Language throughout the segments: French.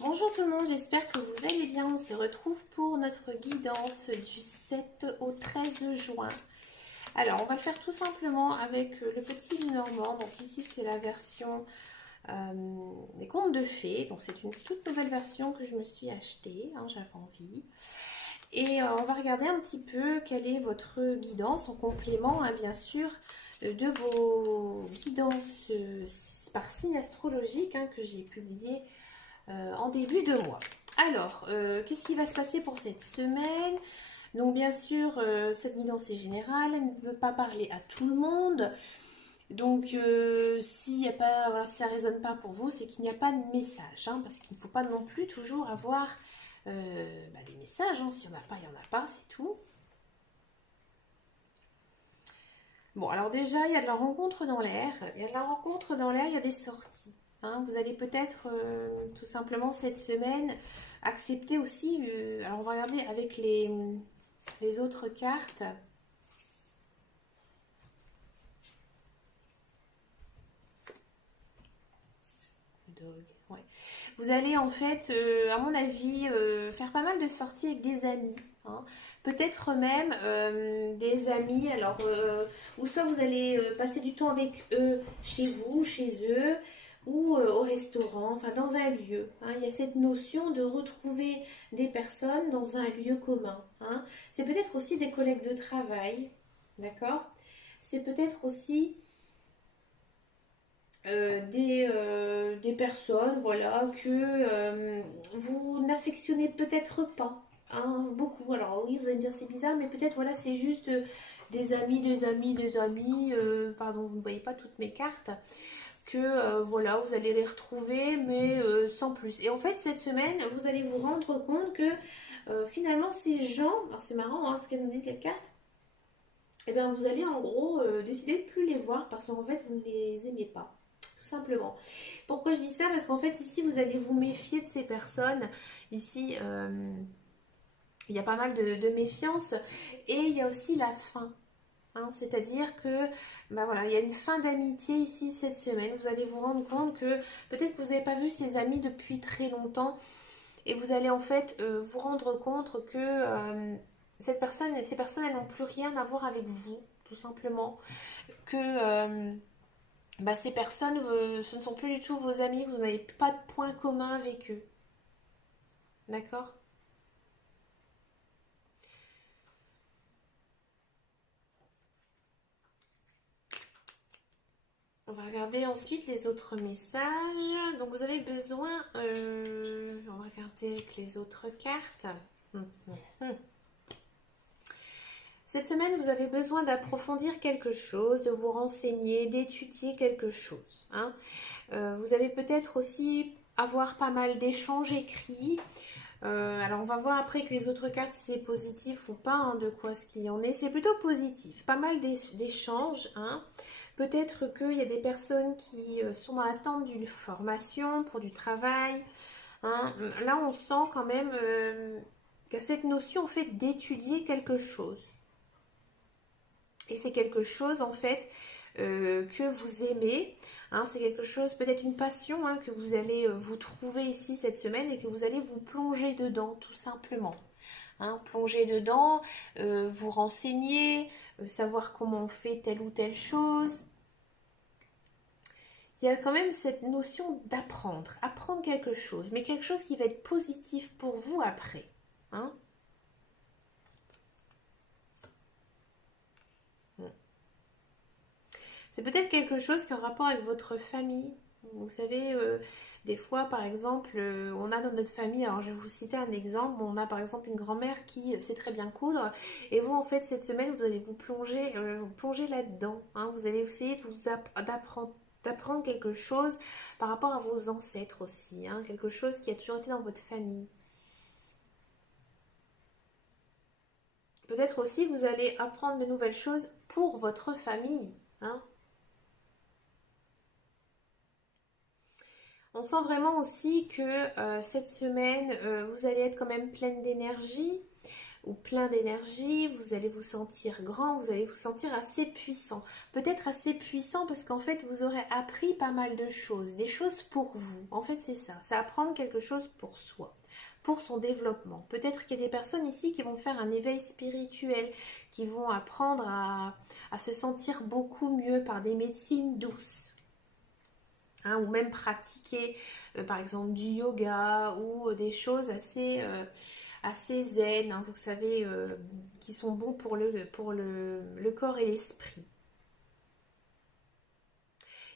Bonjour tout le monde, j'espère que vous allez bien. On se retrouve pour notre guidance du 7 au 13 juin. Alors, on va le faire tout simplement avec le petit Lenormand. Donc ici, c'est la version des contes de fées. Donc c'est une toute nouvelle version que je me suis achetée, hein, j'avais envie. Et on va regarder un petit peu quelle est votre guidance en complément, hein, bien sûr, de vos guidances par signe astrologique, hein, que j'ai publié en début de mois. Alors, qu'est-ce qui va se passer pour cette semaine? Donc bien sûr, cette guidance est générale, elle ne peut pas parler à tout le monde. Donc s'il n'y a pas, voilà, si ça ne résonne pas pour vous, c'est qu'il n'y a pas de message, hein, parce qu'il ne faut pas non plus toujours avoir des messages, hein. S'il n'y en a pas, il n'y en a pas, c'est tout. Bon, alors déjà, il y a de la rencontre dans l'air. Il y a de la rencontre dans l'air, il y a des sorties, hein. Vous allez peut-être tout simplement cette semaine accepter aussi. Alors, on va regarder avec les autres cartes. Dog, ouais. Vous allez en fait, à mon avis, faire pas mal de sorties avec des amis, hein. Peut-être même des amis, alors, ou soit vous allez passer du temps avec eux chez vous, chez eux, ou au restaurant, enfin dans un lieu, hein. Il y a cette notion de retrouver des personnes dans un lieu commun, hein. C'est peut-être aussi des collègues de travail, d'accord? C'est peut-être aussi des personnes, voilà, que vous n'affectionnez peut-être pas, hein, beaucoup. Alors oui, vous allez me dire c'est bizarre, mais peut-être voilà, c'est juste des amis, des amis, des amis. Pardon, vous ne voyez pas toutes mes cartes. Que voilà, vous allez les retrouver, mais sans plus. Et en fait, cette semaine, vous allez vous rendre compte que finalement, ces gens, alors c'est marrant, hein, ce qu'elles nous disent les cartes. Et bien, vous allez en gros décider de plus les voir parce qu'en fait, vous ne les aimez pas. Tout simplement. Pourquoi je dis ça? Parce qu'en fait, ici, vous allez vous méfier de ces personnes. Ici, il y a pas mal de méfiance. Et il y a aussi la fin, hein. C'est-à-dire que bah voilà, il y a une fin d'amitié ici cette semaine. Vous allez vous rendre compte que peut-être que vous n'avez pas vu ces amis depuis très longtemps. Et vous allez en fait vous rendre compte que ces personnes, elles n'ont plus rien à voir avec vous, tout simplement. Que ces personnes, ce ne sont plus du tout vos amis, vous n'avez pas de point commun avec eux. D'accord? On va regarder ensuite les autres messages. Donc vous avez besoin... on va regarder avec les autres cartes. Cette semaine, vous avez besoin d'approfondir quelque chose, de vous renseigner, d'étudier quelque chose, hein. Vous allez peut-être aussi avoir pas mal d'échanges écrits. Alors on va voir après que les autres cartes si c'est positif ou pas, hein, de quoi ce qu'il y en est. C'est plutôt positif, pas mal d'échanges, hein. Peut-être qu'il y a des personnes qui sont dans l'attente d'une formation pour du travail, hein. Là on sent quand même qu'il y a cette notion en fait d'étudier quelque chose. Et c'est quelque chose en fait que vous aimez, hein. C'est quelque chose, peut-être une passion, hein, que vous allez vous trouver ici cette semaine et que vous allez vous plonger dedans tout simplement, hein. Plonger dedans, vous renseigner, savoir comment on fait telle ou telle chose. Il y a quand même cette notion d'apprendre, apprendre quelque chose, mais quelque chose qui va être positif pour vous après, hein. C'est peut-être quelque chose qui est en rapport avec votre famille. Vous savez, des fois, par exemple, on a dans notre famille, alors je vais vous citer un exemple, on a par exemple une grand-mère qui sait très bien coudre, et vous, en fait, cette semaine, vous allez vous plonger là-dedans, hein. Vous allez essayer de d'apprendre quelque chose par rapport à vos ancêtres aussi, hein, quelque chose qui a toujours été dans votre famille. Peut-être aussi que vous allez apprendre de nouvelles choses pour votre famille, hein. On sent vraiment aussi que cette semaine, vous allez être quand même pleine d'énergie. ou plein d'énergie, vous allez vous sentir grand, vous allez vous sentir assez puissant. Peut-être assez puissant parce qu'en fait vous aurez appris pas mal de choses, des choses pour vous. En fait c'est ça, c'est apprendre quelque chose pour soi, pour son développement. Peut-être qu'il y a des personnes ici qui vont faire un éveil spirituel, qui vont apprendre à se sentir beaucoup mieux par des médecines douces. Hein, ou même pratiquer par exemple du yoga ou des choses assez zen, hein, vous savez, qui sont bons pour le corps et l'esprit.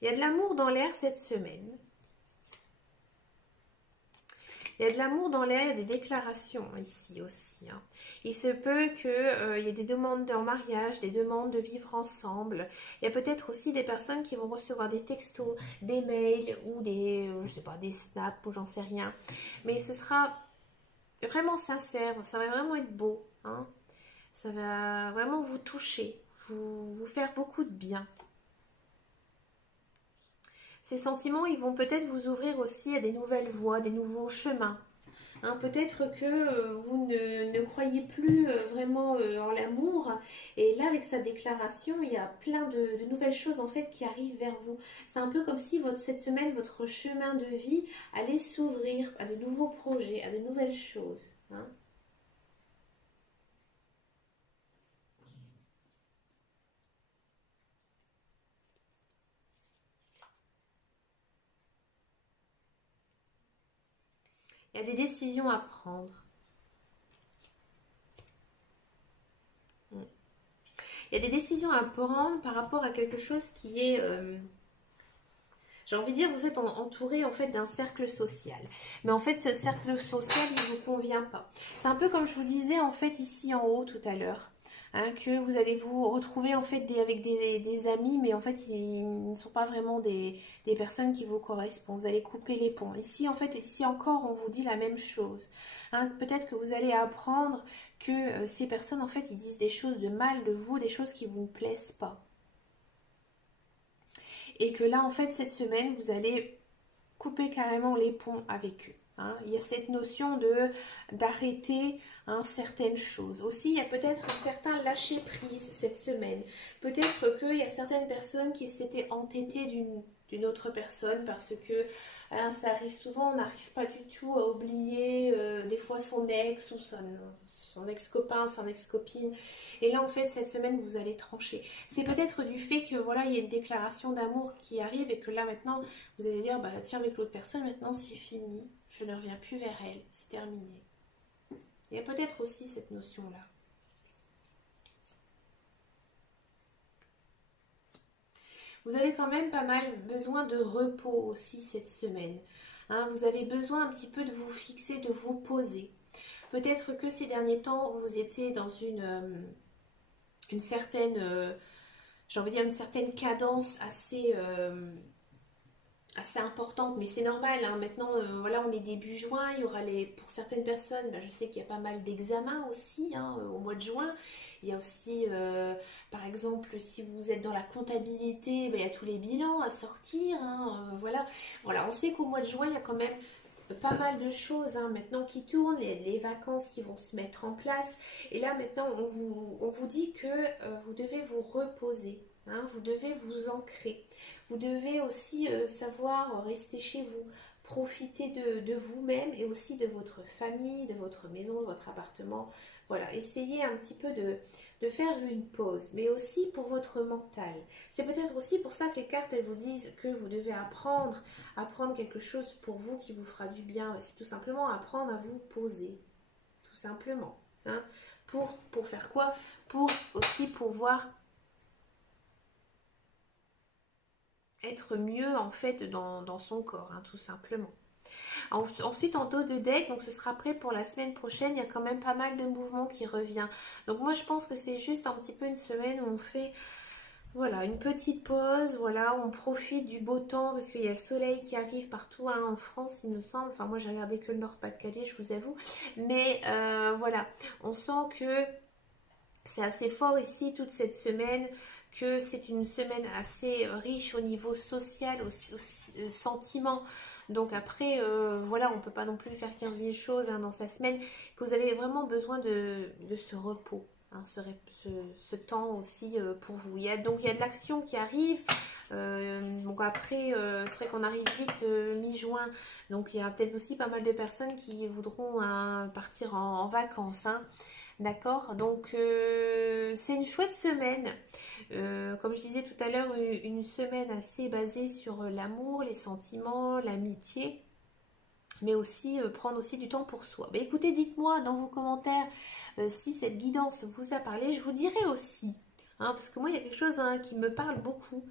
Il y a de l'amour dans l'air cette semaine. Il y a de l'amour dans l'air, il y a des déclarations ici aussi. Hein. Il se peut qu'il y ait des demandes en mariage, des demandes de vivre ensemble. Il y a peut-être aussi des personnes qui vont recevoir des textos, des mails ou je sais pas, des snaps ou j'en sais rien. Mais ce sera vraiment sincère, ça va vraiment être beau. Hein. Ça va vraiment vous toucher, vous faire beaucoup de bien. Ces sentiments, ils vont peut-être vous ouvrir aussi à des nouvelles voies, des nouveaux chemins. Hein, peut-être que vous ne croyez plus vraiment en l'amour. Et là, avec sa déclaration, il y a plein de nouvelles choses en fait qui arrivent vers vous. C'est un peu comme si cette semaine, votre chemin de vie allait s'ouvrir à de nouveaux projets, à de nouvelles choses. Hein. Il y a des décisions à prendre. Mm. Il y a des décisions à prendre par rapport à quelque chose qui est... j'ai envie de dire, vous êtes entouré en fait d'un cercle social. Mais en fait, ce cercle social, il ne vous convient pas. C'est un peu comme je vous disais en fait ici en haut tout à l'heure. Hein, que vous allez vous retrouver en fait avec des amis, mais en fait ils ne sont pas vraiment des personnes qui vous correspondent. Vous allez couper les ponts. Ici en fait, ici encore, on vous dit la même chose. Hein, peut-être que vous allez apprendre que ces personnes en fait, ils disent des choses de mal de vous, des choses qui vous ne plaisent pas. Et que là en fait, cette semaine, vous allez couper carrément les ponts avec eux. Hein. Il y a cette notion d'arrêter hein, certaines choses. Aussi, il y a peut-être un certain lâcher prise cette semaine. Peut-être qu'il y a certaines personnes qui s'étaient entêtées d'une autre personne parce que hein, ça arrive souvent, on n'arrive pas du tout à oublier des fois son ex ou son ex-copain, son ex-copine. Et là, en fait, cette semaine, vous allez trancher. C'est peut-être du fait que voilà, il y a une déclaration d'amour qui arrive et que là, maintenant, vous allez dire, bah tiens, avec l'autre personne, maintenant, c'est fini. Je ne reviens plus vers elle. C'est terminé. Il y a peut-être aussi cette notion-là. Vous avez quand même pas mal besoin de repos aussi cette semaine. Hein, vous avez besoin un petit peu de vous fixer, de vous poser. Peut-être que ces derniers temps, vous étiez dans une certaine, j'ai envie de dire, une certaine cadence assez importante, mais c'est normal. Hein. Maintenant, voilà, on est début juin. Il y aura pour certaines personnes, ben, je sais qu'il y a pas mal d'examens aussi hein, au mois de juin. Il y a aussi, par exemple, si vous êtes dans la comptabilité, ben, il y a tous les bilans à sortir. Hein, voilà. Voilà, on sait qu'au mois de juin, il y a quand même pas mal de choses hein, maintenant qui tournent, les vacances qui vont se mettre en place. Et là, maintenant, on vous dit que vous devez vous reposer. Hein, vous devez vous ancrer. Vous devez aussi savoir rester chez vous, profiter de vous-même et aussi de votre famille, de votre maison, de votre appartement. Voilà, essayez un petit peu de faire une pause, mais aussi pour votre mental. C'est peut-être aussi pour ça que les cartes, elles vous disent que vous devez apprendre quelque chose pour vous qui vous fera du bien. C'est tout simplement apprendre à vous poser, tout simplement. Hein. Pour faire quoi? Pour aussi pouvoir être mieux en fait dans son corps, hein, tout simplement. Ensuite, en dos de deck, donc ce sera prêt pour la semaine prochaine, il y a quand même pas mal de mouvements qui revient. Donc moi je pense que c'est juste un petit peu une semaine où on fait voilà, une petite pause, voilà, on profite du beau temps parce qu'il y a le soleil qui arrive partout hein, en France, il me semble. Enfin, moi j'ai regardé que le Nord-Pas-de-Calais, je vous avoue. Mais voilà, on sent que c'est assez fort ici toute cette semaine, que c'est une semaine assez riche au niveau social, sentiment. Donc après, voilà, on ne peut pas non plus faire 15 000 choses hein, dans sa semaine, que vous avez vraiment besoin de ce repos. Hein, ce temps aussi pour vous. Donc il y a de l'action qui arrive. Donc après, c'est vrai qu'on arrive vite mi-juin. Donc il y a peut-être aussi pas mal de personnes qui voudront hein, partir en vacances. Hein. D'accord. Donc c'est une chouette semaine. Comme je disais tout à l'heure, une semaine assez basée sur l'amour, les sentiments, l'amitié mais aussi prendre aussi du temps pour soi. Mais écoutez, dites-moi dans vos commentaires si cette guidance vous a parlé. Je vous dirai aussi, hein, parce que moi il y a quelque chose hein, qui me parle beaucoup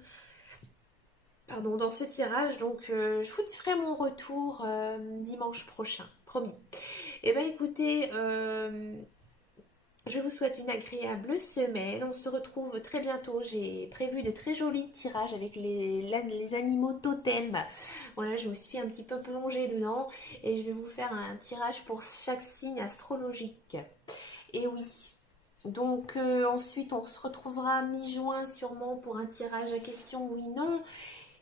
pardon, dans ce tirage, donc je vous ferai mon retour dimanche prochain, promis. Et bien écoutez, je vous souhaite une agréable semaine. On se retrouve très bientôt. J'ai prévu de très jolis tirages avec les animaux totems. Voilà, je me suis un petit peu plongée dedans et je vais vous faire un tirage pour chaque signe astrologique. Et oui. Donc ensuite, on se retrouvera mi-juin sûrement pour un tirage à questions oui/non.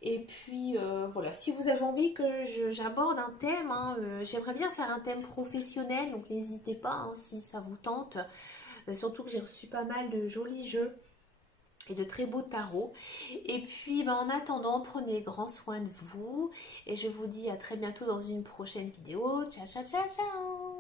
Et puis voilà, si vous avez envie que j'aborde un thème, hein, j'aimerais bien faire un thème professionnel, donc n'hésitez pas hein, si ça vous tente. Surtout que j'ai reçu pas mal de jolis jeux et de très beaux tarots. Et puis en attendant, prenez grand soin de vous. Et je vous dis à très bientôt dans une prochaine vidéo. Ciao, ciao, ciao, ciao!